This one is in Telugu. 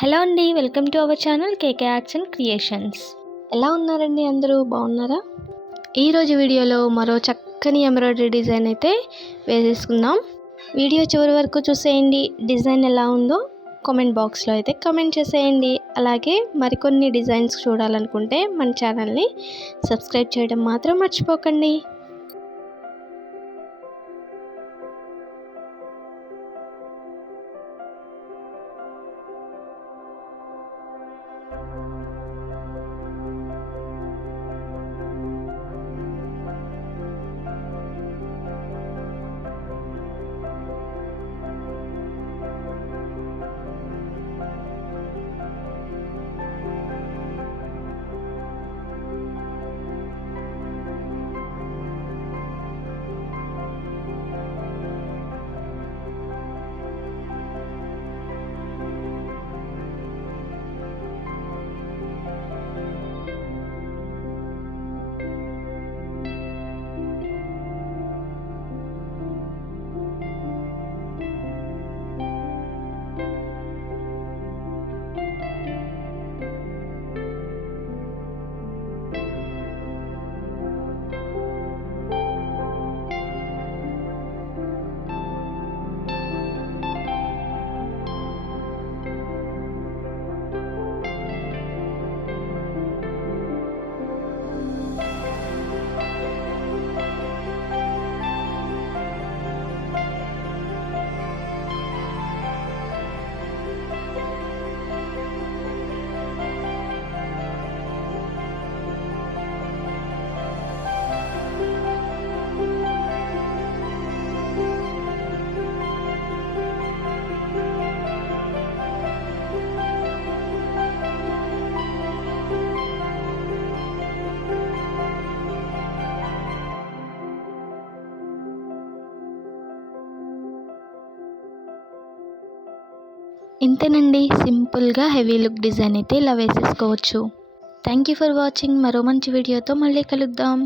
హలో అండి, welcome to our channel KK arts and creations. ఎలా ఉన్నారండి? అందరూ బాగున్నారా? ఈరోజు వీడియోలో మరో చక్కని ఎంబ్రాయిడరీ డిజైన్ అయితే వేసేసుకుందాం. వీడియో చివరి వరకు చూసేయండి. డిజైన్ ఎలా ఉందో కామెంట్ బాక్స్లో అయితే కామెంట్ చేసేయండి. అలాగే మరికొన్ని డిజైన్స్ చూడాలనుకుంటే మన ఛానల్ని సబ్స్క్రైబ్ చేయడం మాత్రం మర్చిపోకండి. ఇంతేనండి, సింపుల్గా హెవీ లుక్ డిజైన్ అయితే ఇలా వేసేసుకోవచ్చు. Thank you for watching. మరో మంచి వీడియోతో మళ్ళీ కలుద్దాం.